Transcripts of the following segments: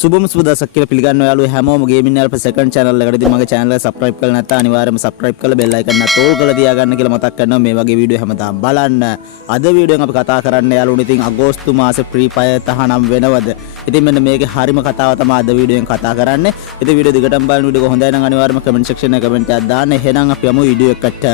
සුබම සුබ දවසක් කියලා පිළිගන්නවා යාළුවෝ හැමෝම ගේමින් යාළුවෝ සෙකන්ඩ් channel එකට ඉතින් මගේ channel එක subscribe කරලා නැත්නම් අනිවාර්යයෙන්ම subscribe කරලා bell icon එක ඕල් කරලා තියාගන්න කියලා මතක් කරනවා මේ වගේ වීඩියෝ හැමදාම බලන්න. අද වීඩියෝෙන් අපි කතා කරන්න යාළුවෝ ඉතින් අගෝස්තු මාසේ free fire තහනම් වෙනවද? ඉතින් මෙන්න මේකේ හරිම කතාව තමයි අද වීඩියෝෙන් කතා කරන්නේ. ඉතින් වීඩියෝ දිගටම බලන්න වීඩියෝ හොඳයි නම් අනිවාර්යයෙන්ම comment section එකේ comment එකක් දාන්න. එහෙනම් අපි යමු වීඩියෝ එකට.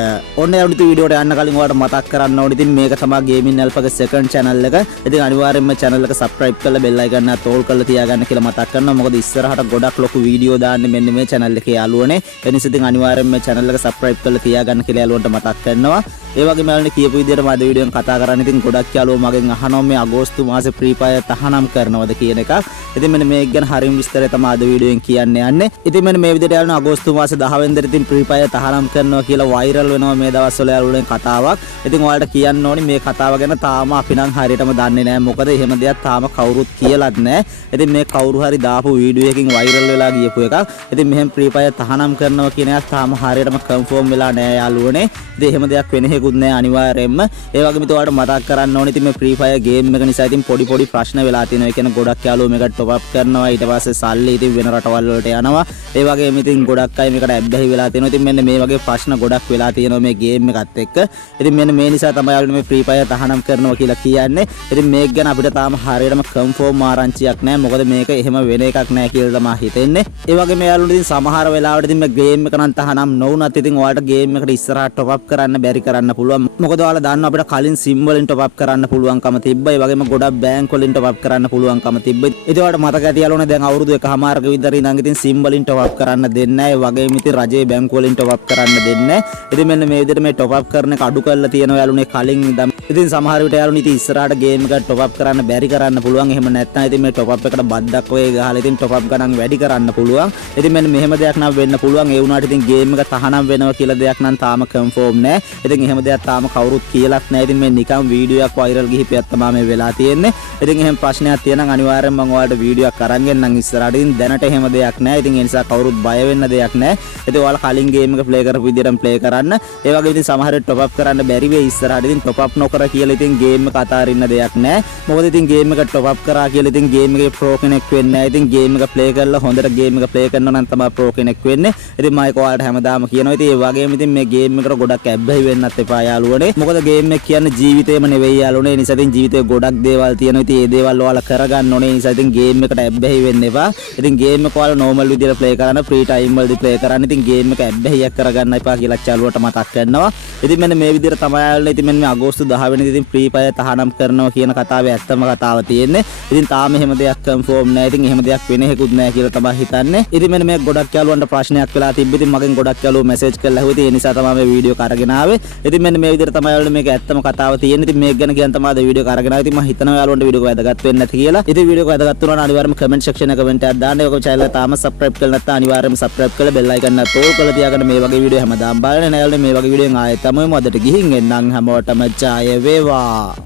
ඔන්න යාළුවෝ ඉතින් වීඩියෝට යන්න කලින් ඔයාලට මතක් කරන්න ඕනේ ඉතින් මේක තමයි ගේමින් යාළුවෝගේ second channel එක. ඉතින් අනිවාර්යයෙන්ම channel එක subscribe කරලා bell icon එක ඕල් කරලා තියාගන්න කියලා මතක් කරනවා. මොකද ඉස්සරහට ගොඩක් ලොකු වීඩියෝ දාන්නේ මෙන්න මේ channel එකේ යාළුවනේ. ඒ නිසා ඉතින් අනිවාර්යයෙන්ම මේ channel එක subscribe කරලා තියාගන්න කියලා යාළුවන්ට මතක් කරනවා. ඒ වගේම යාළුවනේ කියපු විදිහටම අද වීඩියෝෙන් කතා කරන්නේ ඉතින් ගොඩක් යාළුවෝ මගෙන් අහනවා මේ අගෝස්තු මාසේ free fire තහනම් කරනවද කියන එක. ඉතින් මෙන්න මේක ගැන හරිම විස්තරය තමයි අද වීඩියෝෙන් කියන්න යන්නේ. ඉතින් මෙන්න මේ විදිහට යාළුවනේ අගෝස්තු මාසේ 10 වෙනිදාට ඉතින් free fire තහනම් කරනවා කියලා viral වෙනවා මේ දවස්වල යාළුවනේ කතාවක්. ඉතින් ඔයාලට කියන්න ඕනේ මේ කතාව ගැන තාම අපි නම් හරියටම දන්නේ නැහැ. මොකද එහෙම දෙයක් තාම කවුරුත් කියලාත් නැහැ. ඉතින් මේ කවුරු හරි දාපු වීඩියෝ එකකින් viral වෙලා ගියපු එකක්. ඉතින් මෙහෙම free fire තහනම් කරනවා කියන එක තාම හරියටම confirm වෙලා නැහැ යාළුවනේ. ඉතින් එහෙම දෙයක් වෙන හේකුත් නැහැ අනිවාර්යයෙන්ම. ඒ වගේම ඉතින් ඔයාලට මතක් කරන්න ඕනේ ඉතින් මේ free fire game එක නිසා ඉතින් පොඩි ප්‍රශ්න වෙලා තියෙනවා. ඒ කියන්නේ ගොඩක් යාළුවෝ මේකට top up කරනවා. ඊට පස්සේ සල්ලි ඉතින් වෙන රටවල් වලට යනවා. ඒ වගේම ඉතින් ගොඩක් අය මේකට ඇබ්බැහි වෙලා තියෙනවා. ඉතින් මෙන්න මේ වගේ ප්‍රශ්න ගොඩක් වෙලා තියෙනවා මේ game එකත් එක්ක. ඉතින් මෙන්න මේ නිසා තමයි යාළුවනේ මේ free fire තහනම් කරනවා කියලා කියන්නේ. ඉතින් මේක ගැන අපිට තාම හරියටම confirm ආරංචියක් නැහැ. මොකද මේක එහෙම වෙන එකක් නැහැ කියලා තමයි හිතෙන්නේ. ඒ වගේම යාළුවනේ ඉතින් සමහර වෙලාවට ඉතින් මේ game එක නම් තහනම් නොවුනත් ඉතින් ඔයාලට game එකට ඉස්සරහට top up කරන්න බැරි කරන්න පුළුවන්. මොකද ඔයාලා දන්නවා අපිට කලින් sim වලින් top up කරන්න පුළුවන්කම තිබ්බා. ඒ වගේම ගොඩක් bank වලින් top up කරන්න පුළුවන්කම තිබ්බා. ඉතින් ඔයාලට මතක ඇති යාළුවනේ දැන් අවුරුදු එකමාරක විතර ඉඳන් ඉතින් sim වලින් top up කරන්න දෙන්නේ නැහැ. ඒ වගේම ඉතින් රජයේ bank වලින් top up කරන්න දෙන්නේ නැහැ. ඉතින් මෙන්න මේ විදිහට මේ top up කරන එක අඩු කරලා තියෙනවා යාළුවනේ කලින් ඉඳන්. ඉතින් සමහර විට යාළුවනේ ඉතින් ඉස්සරහට game එකට top up කරන්න බැරි කරන්න පුළුවන්. එහෙම නැත්නම් ඉතින් මේ top up එකට බද්දක් ඔය ගහලා ඉතින් top up ගණන් වැඩි කරන්න පුළුවන්. ඉතින් මෙන්න මෙහෙම දෙයක් නම් වෙන්න පුළුවන්. ඒ වුණාට ඉතින් game එක තහනම් වෙනවා කියලා දෙයක් නම් තාම confirm නැහැ. ඉතින් එහෙම දෙයක් තාම කවුරුත් කියලාත් නැහැ. ඉතින් මේ නිකන් වීඩියෝ එකක් viral ගිහිපියක් තමයි මේ වෙලා තියෙන්නේ. ඉතින් එහෙම ප්‍රශ්නයක් තියෙනවා නම් අනිවාර්යෙන්ම මම ඔයාලට වීඩියෝ එකක් අරන් ගෙන්නම් ඉස්සරහට. ඉතින් දැනට එහෙම දෙයක් නැහැ. ඉතින් ඒ නිසා කවුරුත් බය වෙන්න දෙයක් නැහැ. ඉතින් ඔයාලා කලින් game එක play කරපු විදිහටම play කරන්න. ඒ වගේම ඉතින් සමහර වෙලාවට top up කරන්න බැරි වෙයි ඉස්සරහට. ඉතින් top up නොකර කියලා ඉතින් game එක අතාරින්න දෙයක් නැහැ. මොකද ඉතින් game එක top up කරා කියලා ඉතින් game එකේ pro කෙනෙක් වෙන්නේ නැහැ. ඉතින් game එක play කරලා හොඳට game එක play කරනවා නම් තමයි pro කෙනෙක් වෙන්නේ. ඉතින් මම ඒක ඔයාලට හැමදාම කියනවා. ඉතින් ඒ වගේම ඉතින් මේ game එකට ගොඩක් ඇබ්බැහි වෙන්නත් එපා යාළුවනේ. මොකද game එක කියන්නේ ජීවිතේම නෙවෙයි යාළුවනේ. ඒ නිසා ඉතින් ජීවිතේ ගොඩක් දේවල් තියෙනවා. ඉතින් ඒ දේවල් ඔයාලා කරගන්න ඕනේ. ඒ නිසා ඉතින් game එකට ඇබ්බැහි වෙන්න එපා. ඉතින් game එක ඔයාලා normal විදිහට play කරන්න, free time වලදී play කරන්න. ඉතින් game එක ඇබ්බැහියක් කරගන්න එපා කියලා යාළුවට මතක් කරනවා. ඉතින් මෙන්න මේ විදිහට තමයි යාළුවනේ ඉතින් මෙන්න මේ අගෝස්තු 10 වෙනිදා ඉතින් free fire තහනම් කරනවා කියන කතාවේ ඇත්තම කතාව තියෙන්නේ. ඉතින් තාම එහෙම දෙයක් confirm නැහැ. ඉතින් එහෙම දෙයක් වෙන හේකුත් නැහැ කියලා තමයි හිතන්නේ. ඉතින් මෙන්න මේ ගොඩක් යාළුවන්ට ප්‍රශ්නයක් වෙලා තිබ්බ. ඉතින් මගෙන් ගොඩක් යාළුවෝ message කරලා ඇහුවා. ඉතින් ඒ නිසා තමයි මේ වීඩියෝ එක අරගෙන ආවේ. ඉතින් මෙන්න මේ විදිහට තමයි යාළුවනේ මේක ඇත්තම කතාව තියෙන්නේ. ඉතින් මේක ගැන කියන්න තමයි අද වීඩියෝ එක අරගෙන ආවේ. ඉතින් මම හිතනවා යාළුවන්ට වීඩියෝ එක වැදගත් වෙන්නේ නැති කියලා. ඉතින් වීඩියෝ එක වැදගත් වුණා නම් අනිවාර්යයෙන්ම comment section එකේ comment එකක් දාන්න. ඔයගොල්ලෝ channel එක තාම subscribe කරලා නැත්නම් අනිවාර්යයෙන්ම subscribe කරලා bell icon එක ඕල් කරලා තියාගන්න. මේ වගේ වීඩියෝ හැමදාම බලන්න. යාළුවනේ මේ වගේ වීඩියෝෙන් ආයෙත් තමයි මොකදට ගිහින් එන්නම් හැමෝටම ජය වේවා.